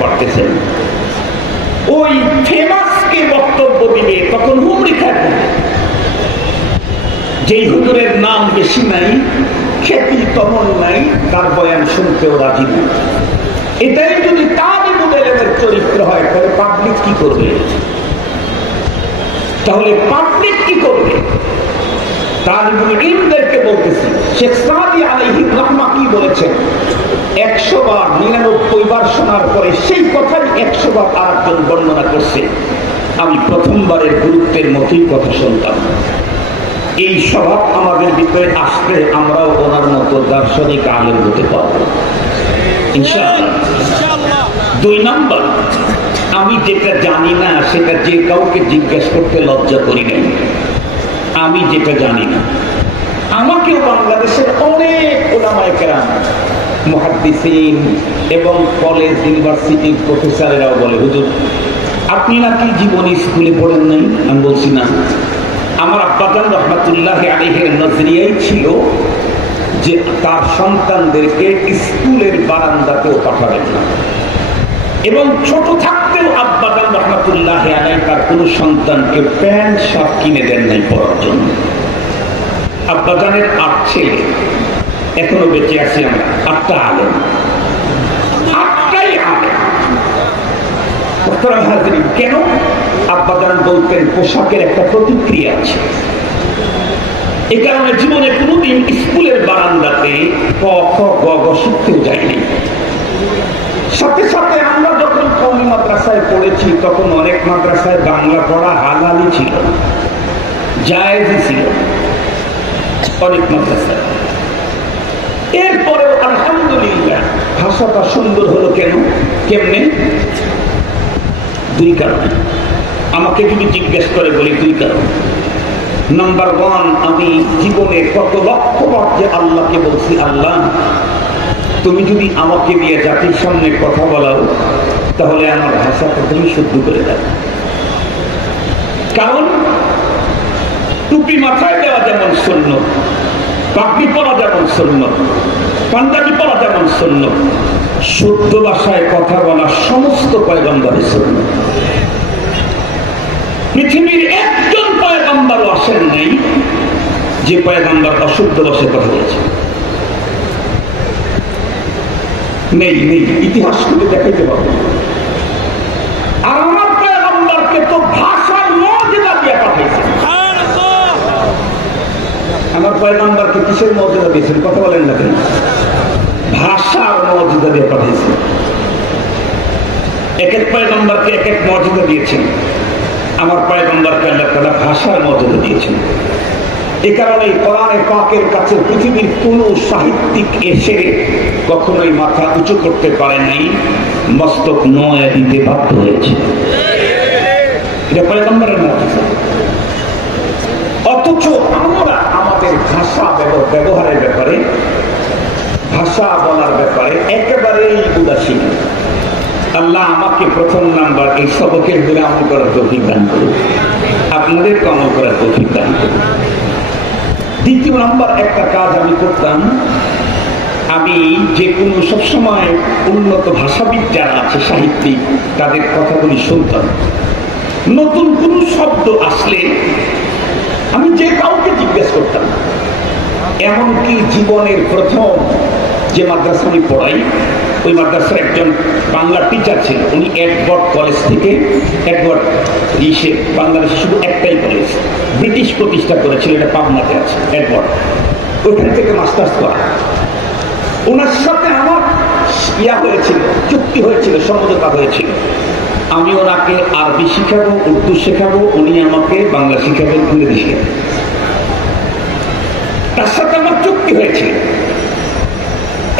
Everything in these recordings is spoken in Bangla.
পারতেছেন, ওই ফেমাসকে বক্তব্য দিবে তখন হুমড়ি থাকবে। যেই হুজুরের নাম বেশি নাই, খ্যাতি তেমন নাই, তার বয়ান শুনতেও রাজি না। এটাই যদি তালিবুল ইলমের চরিত্র হয়, তাহলে পাবলিক কি করবে? তালিবুল ইলমদেরকে বলতেছি, শেখ সাদি আলাইহির রাহমা কি বলেছেন? 100 বার 99 বার শোনার পরে সেই কথাই 100 বার আরেকজন বর্ণনা করছে। আমি প্রথমবারের গুরুত্বের মতোই কথা শুনতাম। এই স্বভাব আমাদের ভিতরে আসলে আমরাও ওনার মতো দার্শনিক আলেম হতে পারব ইনশাআল্লাহ। 2 নাম্বার, আমি যেটা জানি না সেটা যে কাউকে জিজ্ঞেস করতে লজ্জা করি নাই। আমি যেটা জানি না, আমাকেও বাংলাদেশের অনেক উলামায়ে কেরাম, মুহাদ্দিসিন এবং কলেজ ইউনিভার্সিটির প্রফেসরেরাও বলে, হুজুর আপনি নাকি জীবনী স্কুলে পড়েন নাই। আমি বলছি না। আমার আব্বাজান রহমাতুল্লাহি আলাইহির নজরিয়াই ছিল যে তার সন্তানদেরকে স্কুলের বারান্দাতেও পাঠাবেন না, এবং ছোট থাকতেও আব্বাজান রহমাতুল্লাহি আলাইহি তার কোন সন্তানকে প্যান্ট শার্ট কিনে দেন নাই পরার জন্য। আব্বাজানের 8 ছেলে, এখনো বেঁচে আছি আমরা, 8টা আলেম, 8টাই আলেম। কেন? আব্বাজান বলতেন পোশাকের একটা প্রতিক্রিয়া আছে। এই কারণে জীবনে কোনোদিন স্কুলের বারান্দাতে ক খ গ গ শিখতেও যায়নি। সাথে সাথে আমরা যখন কওমি মাদ্রাসায় পড়েছি, তখন অনেক মাদ্রাসায় বাংলা পড়া হালালি ছিল, জায়েজই ছিল অনেক মাদ্রাসায়। এরপরেও আলহামদুলিল্লাহ ভাষাটা সুন্দর হলো। কেমনে? 2 কারণে। আমাকে যদি জিজ্ঞেস করে বলি 2 কারণ। নাম্বার 1, আমি জীবনে কত লক্ষবার যে আল্লাহকে বলছি, আল্লাহ তুমি যদি আমাকে দিয়ে জাতির সামনে কথা বলাও, তাহলে আমার ভাষাটা তুমি শুদ্ধ করে দাও। কারণ টুপি মাথায় দেওয়া যেমন সুন্নাত, পাগড়ি পরা যেমন সুন্নাত, পাঞ্জাবি পরা যেমন সুন্নাত, শুদ্ধ ভাষায় কথা বলা সমস্ত পয়গম্বরের সুন্নাত। পৃথিবীর একজন পয়গম্বরও আসেন নাই যে পয়গম্বর অশুদ্ধ ভাষায় কথা বলেছে। নেই, ইতিহাস খুলে দেখাইতে পারবো। আর আমার পয়গম্বরকে তো ভাষার মর্যাদা দিয়ে পাঠাইছে। আমার পয়গম্বরকে কিসের মর্যাদা দিয়েছেন? কথা বলেন না কেন? ভাষার মর্যাদা দিয়ে পাঠিয়েছেন। এক এক পয়গম্বরকে এক এক মর্যাদা দিয়েছেন। আমার পয়গম্বরকে আল্লাহ তাআলা ভাষার মর্যাদা দিয়েছেন। এ কারণে কোরআনে পাকের কাছে পৃথিবীর কোন সাহিত্যিক এসে কখনোই মাথা উঁচু করতে পারে নাই, মস্তক নয় দিতে বাধ্য হয়েছে। এটা পয়গম্বরের মর্যাদা। অথচ আমরা আমাদের ভাষা ব্যবহারের ব্যাপারে, ভাষা বলার ব্যাপারে একেবারেই উদাসীন। আল্লাহ আমাকে প্রথম নাম্বার এই সবকের উপরে আমল করার তৌফিক দান করুন, আপনাদেরকে আমল করার তৌফিক দান করুন। 2 নাম্বার একটা কাজ আমি করতাম, আমি যে কোনো সবসময় উন্নত ভাষাবিদ যারা আছে, সাহিত্যিক, তাদের কথাগুলি শুনতাম। নতুন কোন শব্দ আসলে আমি যে কাউকে জিজ্ঞেস করতাম। এমনকি জীবনের প্রথম যে মাদ্রাসা আমি পড়াই, ওই মাদ্রাসার একজন বাংলা টিচার ছিল। উনি এডওয়ার্ড কলেজ থেকে, এডওয়ার্ড বাংলাদেশে শুধু একটাই কলেজ, ব্রিটিশ প্রতিষ্ঠা করেছিল, এটা পাবনাতে আছে এডওয়ার্ড, ওইখান থেকে মাস্টার্স করা। ওনার সাথে আমার হয়েছিল, চুক্তি হয়েছিল, সমঝোতা হয়েছিল। আমি ওনাকে আরবি শিখাবো, উর্দু শেখাবো, উনি আমাকে বাংলা শিখাবেন, ইংরেজি শিখাবেন। তার সাথে আমার চুক্তি হয়েছিল।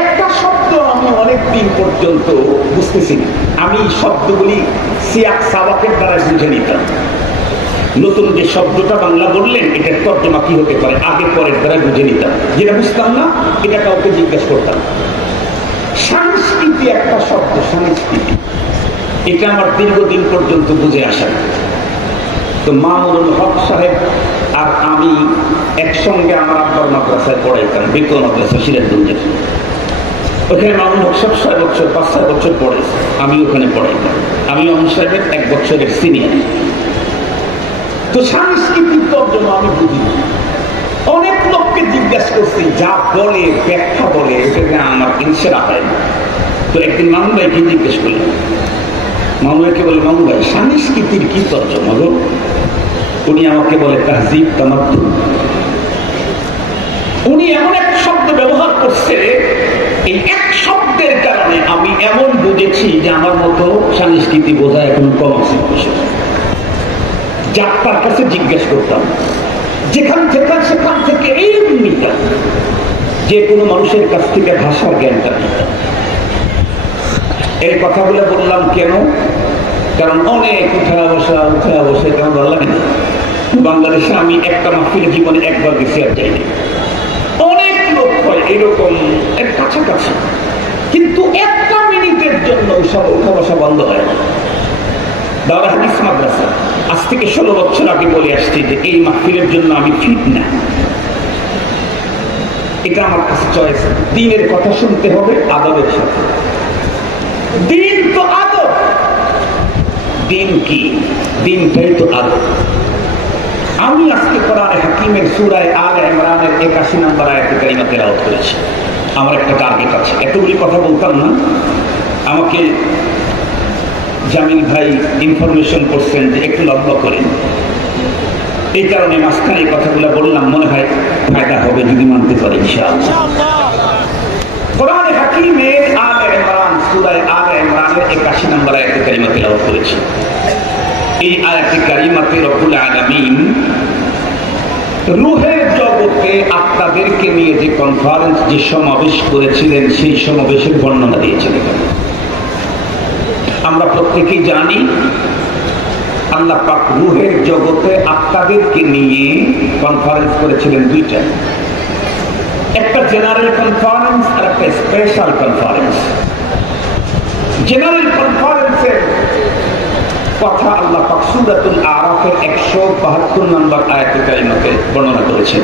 একটা শব্দ আমি অনেকদিন পর্যন্ত বুঝতেছি না। আমি শব্দগুলি সিয়াক সাবাকের দ্বারা বুঝে নিতাম। নতুন যে শব্দটা বাংলা বললেন, এটার তর্জমা কি হতে পারে আগে পরের দ্বারা বুঝে নিতাম। যেটা বুঝতাম না এটা কাউকে জিজ্ঞেস করতাম। সংস্কৃতি একটা শব্দ, সংস্কৃতি, এটা আমার দীর্ঘদিন পর্যন্ত বুঝে আসা। তো মামুনুল হক সাহেব আর আমি একসঙ্গে আমার আব্বার মাদ্রাসায় পড়াইতাম, বিকল মাদ্রাসা, সিরাজগঞ্জের। ওখানে মামুন হক সাহেব 6 বছর 5-6 বছর পড়ে, আমি ওখানে পড়াই, আমি মামুন সাহেবের 1 বছরের সিনিয়র। তো সাংস্কৃতিক তর্জমা আমি বুঝি, অনেক লোককে জিজ্ঞাসা করছি, যা বলে ব্যাখ্যা বলে এটা আমার ইনসারা হয় না। তো একদিন মামুন ভাইকে জিজ্ঞেস করলাম, মামুন ভাইকে বলে, মামুন ভাই সাংস্কৃতির কি তর্জমা গো? উনি আমাকে বলে তাহজিব তামাদ্দুন। উনি এমন এক শব্দ ব্যবহার করছে, এই এক শব্দের কারণে আমি এমন বুঝেছি যে আমার মতো সংস্কৃতি বোঝা এখন কম আছে। যার তার কাছে জিজ্ঞেস করতাম, সেখান থেকে এই নিতাম, যে কোনো মানুষের কাছ থেকে ভাষার জ্ঞানটা নিতাম। এই কথাগুলো বললাম কেন? কারণ অনেক উঠা বসে কেমন ভালো লাগে না। বাংলাদেশে আমি একটা মাহফিলে জীবনে একবার গেছি, আর যাইনি। অনেক লোক হয় এরকম এর কাছাকাছি, কিন্তু একটা মিনিটের জন্য সব উঠা বসা বন্ধ হয় না। দাওরা হাদিস মাদ্রাসা আজ থেকে 16 বছর আগে বলে আসছি যে এই মাহফিলের জন্য আমি ফিট না। এটা আমার কাছে চয়েস। দ্বীনের কথা শুনতে হবে আদবের সাথে। দ্বীন তো আদব। দ্বীন কি? দ্বীনটাই তো আদব। আমি আজকে কোরআনে হাকিমের সূরা আলে ইমরানের 81 নম্বর আয়াতে কারিমা তেলাওয়াত করেছি। আমার একটা টার্গেট আছে, এতগুলি কথা বলতাম না। আমাকে জামিল ভাই ইনফরমেশন করছেন যে একটু লম্বা করেন, এই কারণে মাঝখানে এই কথাগুলো বললাম, মনে হয় ফায়দা হবে যদি মানতে পারি ইনশাআল্লাহ। কোরআনে হাকিমের আলে ইমরান সূরা আলে ইমরানের 81 নম্বর আয়াতে কারিমা তেলাওয়াত করেছি। এই আয়াতে কারিমাতে রব্বুল আলামিন রূহের জগতে আত্মাদেরকে নিয়ে যে কনফারেন্স, যে সমাবেশ করেছিলেন, সেই সমাবেশের বর্ণনা দিয়েছিলেন। আমরা প্রত্যেকেই জানি আল্লাহ পাক রূহের জগতে আত্মাদেরকে নিয়ে কনফারেন্স করেছিলেন দুইটা, একটা জেনারেল কনফারেন্স আর একটা স্পেশাল কনফারেন্স। জেনারেল কনফারেন্সের কথা আল্লাহ পাক সূরাতুল আরাফের 172 নম্বর আয়াতে কারিমাতে বর্ণনা করেছেন।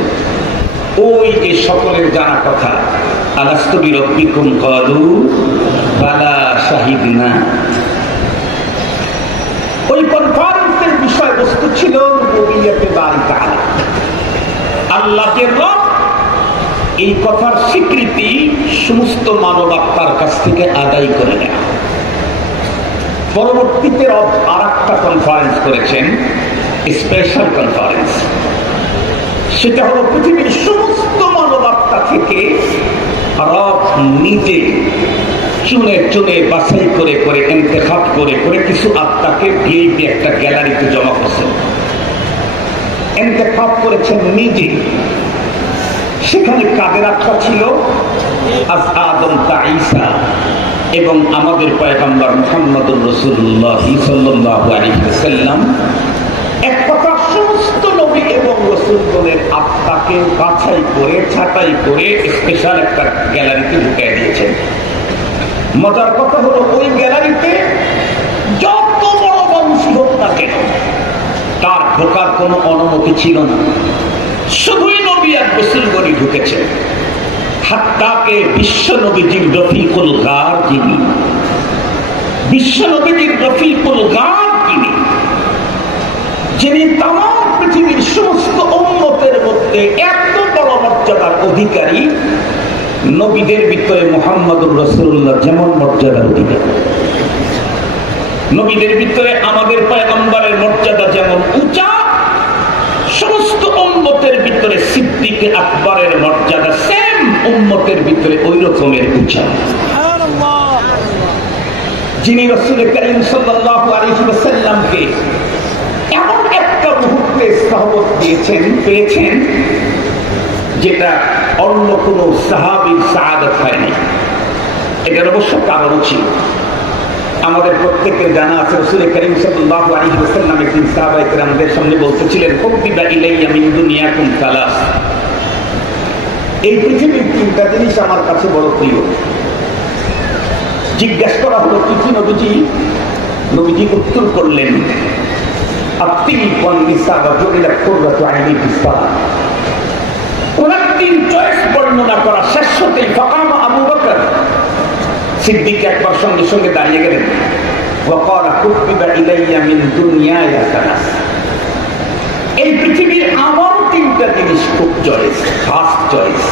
ওই যে সকলের জানা কথা, আলাস্তু বিরাব্বিকুম ক্বালু বালা শাহিদনা। ওই কনফারেন্সের বিষয়বস্তু ছিল রুবুবিয়্যাতে বারি তাআলা, আল্লাহ যে রব, এই কথার স্বীকৃতি সমস্ত মানব আত্মার কাছ থেকে আদায় করে নেয়। পরবর্তীতে রব আর একটা কনফারেন্স করেছেন, স্পেশাল কনফারেন্স। সেটা হলো পৃথিবীর সমস্ত মানব আত্মা থেকে রব নিজে চুনে চুনে বাছাই করে করে ইন্তেখাব করে করে কিছু আত্মাকে ভিআইপি একটা গ্যালারিতে জমা করছেন, ইন্তেখাব করেছেন নিজে। সেখানে কাদের আত্মা ছিল? আদম তা ঈসা এবং আমাদের পয়গম্বর মুহাম্মদুর রাসূলুল্লাহ সাল্লাল্লাহু আলাইহি ওয়াসাল্লাম। এক কথা, সমস্ত নবী এবং রাসূলগণের আত্মাকে বাছাই করে ছাঁটাই করে স্পেশাল একটা গ্যালারিতে ঢুকিয়ে দিয়েছেন। মজার কথা হলো, ওই গ্যালারিতে যত বড় বংশী হোক না কেন তার ঢোকার কোনো অনুমতি ছিল না, শুধুই নবী আর রাসূলগণই ঢুকেছেন। হাত্তাকে বিশ্ব নবীজির রফিকুল গার যিনি, বিশ্ব নবীজির রফিকুল গার যিনি তামাম পৃথিবীর সমস্ত উম্মতের মধ্যে এত বড় মর্যাদার অধিকারী, নবীদের ভিতরে মুহাম্মদুর রাসূলুল্লাহ যেমন মর্যাদার অধিকারী, নবীদের ভিতরে আমাদের পয়গম্বরের মর্যাদা যেমন উঁচা, সমস্ত উম্মতের ভিতরে সিদ্দিক আকবরের মর্যাদা সেম উম্মতের ভিতরে ওই রকমের উঁচা। যিনি রাসূল করিম সাল্লাল্লাহু আলাইহি ওয়াসাল্লামকে এমন একটা মুহূর্তে সাহাবত দিয়েছেন, পেয়েছেন, যেটা অন্য কোন সাহাবীর সাআদত হয়নি। এটার অবশ্য কারণ ছিল। আমাদের প্রত্যেকের জানা আছে, রাসূল করিম সাল্লাল্লাহু আলাইহি ওয়াসাল্লাম একদিন সাহাবায়ে কেরামদের সামনে বলতেছিলেন, হুব্বিবা ইলাইয়া মিন দুনিয়াকুম সালাস। এই পৃথিবীর 3টা জিনিস আমার কাছে বড় প্রিয়। জিজ্ঞাসা করা হলো, কি নবীজি? নবীজি উত্তর করলেন, আত-তিব ওয়ান নিসা ওয়া জুইলাত কুররাতু আইনি ফিস-সালাত। কোন 3 চয়েস বর্ণনা করা শেষ হতেই ফাকামা আবু বকর সিদ্দিক একবার সঙ্গে সঙ্গে দাঁড়িয়ে গেলেন। ওয়াকালা কুতিবা ইলাইয়া মিন দুনিয়ায়া সালাস। এই পৃথিবীর আমার তিনটা জিনিস খুব চয়েস, ফার্স্ট চয়েস।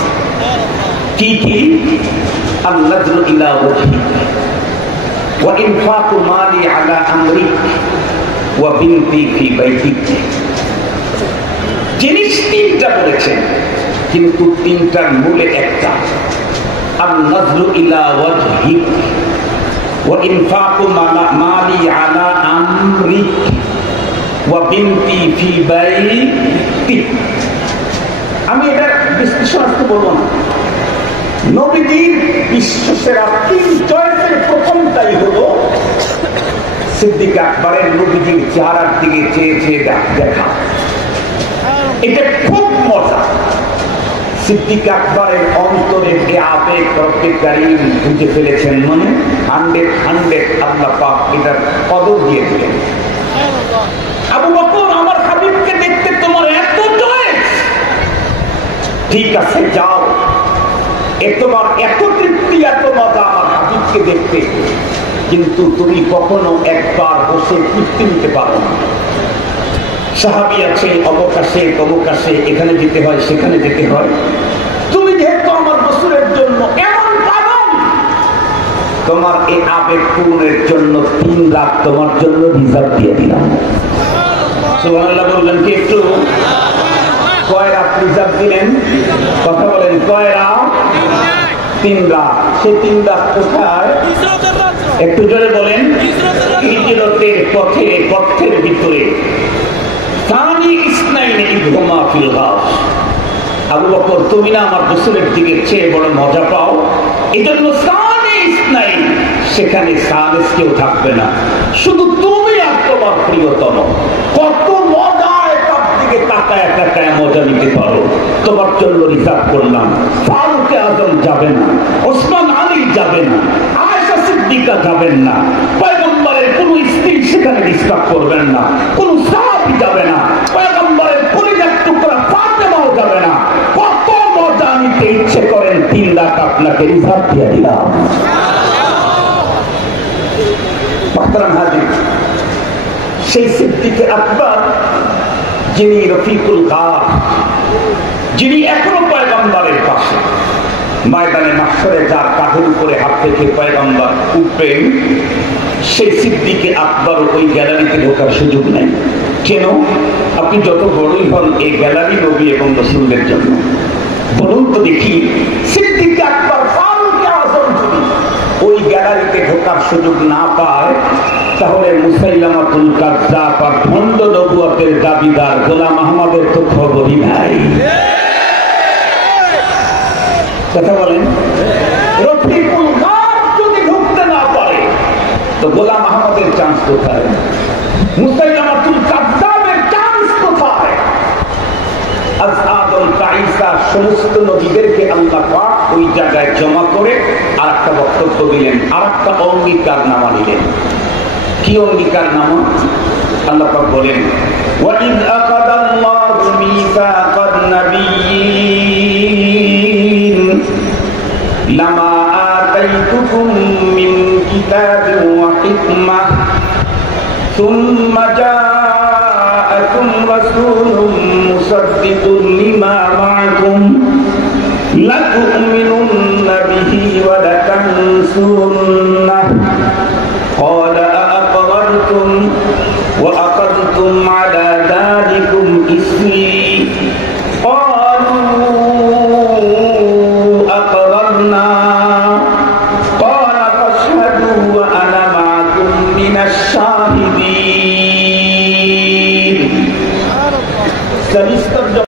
কি কি? আন-নাযরু ইলা ওয়াজহিক ওয়া ইনফাকু মালি আলা আমরিক ওয়া বিনতি ফি বাইতিক। জিনিস তিনটা বলেছেন, কিন্তু তিনটার মূলে একটা, আন-নাযরু ইলা ওয়াজহিক ওয়া ইনফাকু মালি আলা আমরিক ওয়া বিনতি ফি বাইতিক। আমি এটা বিশ্লেষণ বলবো না। নবীজির বিশ্বসেরা তিন চয়েসের প্রথমটাই হলো সিদ্দিক আকবরের নবীজির চেহারার দিকে চেয়ে চেয়ে দেখা। এটা খুব মজা। সিদ্দিক আকবরের অন্তরের যে আবেগ রব্বে কারীম বুঝে ফেলেছেন, মানে 100 আল্লাহ পাক এটার কদর দিয়ে দিলেন। আবু বকর, আমার হাবিবকে দেখতে তোমার এত চয়েস, ঠিক আছে যাও, তোমার এত তৃপ্তি এত মজা আমার হাবিবকে দেখতে, কিন্তু তুমি কখনো একবার বসে তৃপ্তি নিতে পারো না। সাহাবী আছে অবকাশে অবকাশে, এখানে যেতে হয় সেখানে যেতে হয়। তুমি যেহেতু আমার রাসূলের জন্য এমন পাগল, তোমার এই আবেগ পূরণের জন্য 3 লাখ তোমার জন্য রিজার্ভ দিয়ে দিলাম। সুবহানাল্লাহ বললেন কি? একটু কয় রাত রিজার্ভ দিলেন? কথা বলেন, কয় রাত? 3 লাখ। সে 3 লাখ কোথায়? একটু জোরে বলেন। হিজরতের পথে, পথের ভিতরে। আবু বকর, তুমি না আমার রাসূলের দিকে চেয়ে বড় মজা পাও, এজন্য সেখানে সালেস কেউ থাকবে না, শুধু তুমি আর তোমার প্রিয়তম। কত মজায় তার দিকে তাকায় তাকায় মজা নিতে পারো, তোমার জন্য রিজার্ভ করলাম। ফারুকে আজম যাবে না, ওসমান আলী যাবে না, আয়েশা সিদ্দিকা যাবেন না, পয়গম্বরের কোন স্ত্রী সেখানে ডিস্টার্ব করবেন না, কোন সাহাবী যাবে না, পয়গম্বরের পরিবার টুকরা ফাতেমাও যাবে না। কত মজা নিতে ইচ্ছে করেন, 3 লাখ আপনাকে রিজার্ভ দিয়ে দিলাম। সেই সিদ্দিক আকবর যিনি রফিকুল গার, যিনি এখনো পয়গম্বরের পাশে, ময়দানে মাহশরে যার কাঁধের উপরে হাত রেখে পয়গম্বর উঠবেন, সেই সিদ্দিক আকবর ওই গ্যালারিতে ঢোকার সুযোগ নেই। কেন? আপনি যত বড়ই হন, এই গ্যালারি নবী এবং রাসূলের জন্য। বলুন তো দেখি, সিদ্দিক আকবর ফারুকে আযম যদি ওই গ্যালারিতে ঢোকার সুযোগ না পায়, তাহলে মুসাইলামাতুল কাযযাব আর ভণ্ড নবুয়তের দাবিদার গোলাম আহমদের তো খবরই নাই। কথা বলেন। রফিকুল গার যদি ঢুকতে না পারে, তো গোলাম আহমদের চান্স কোথায়? মুসাইলামাতুল কাযযাবের চান্স কোথায়? আদম ঈসা সমস্ত নবীদেরকে আল্লাহ পাক ওই জায়গায় জমা করে আরেকটা বক্তব্য দিলেন, আরেকটা অঙ্গীকারনামা দিলেন। কি অঙ্গীকারনামা? আল্লাহ পাক বলেন, ওয়াইদ আকাদাল্লাহু মিসাকান নাবিয়্যিন লামা আতাইতুকুম মিন কিতাবিন ওয়া হিকমাহ সুম্মা জাআকুম রাসূলুম মুসাদ্দিকুন লিমা মা'আকুম লাতু'মিনুন্না বিহি ওয়া লাতানসুরুন্নাহ قال أأقررتم وأخذتم على ذلكم إثري قالوا أقررنا قال فاشهدوا وأنا معكم من الشاهدين।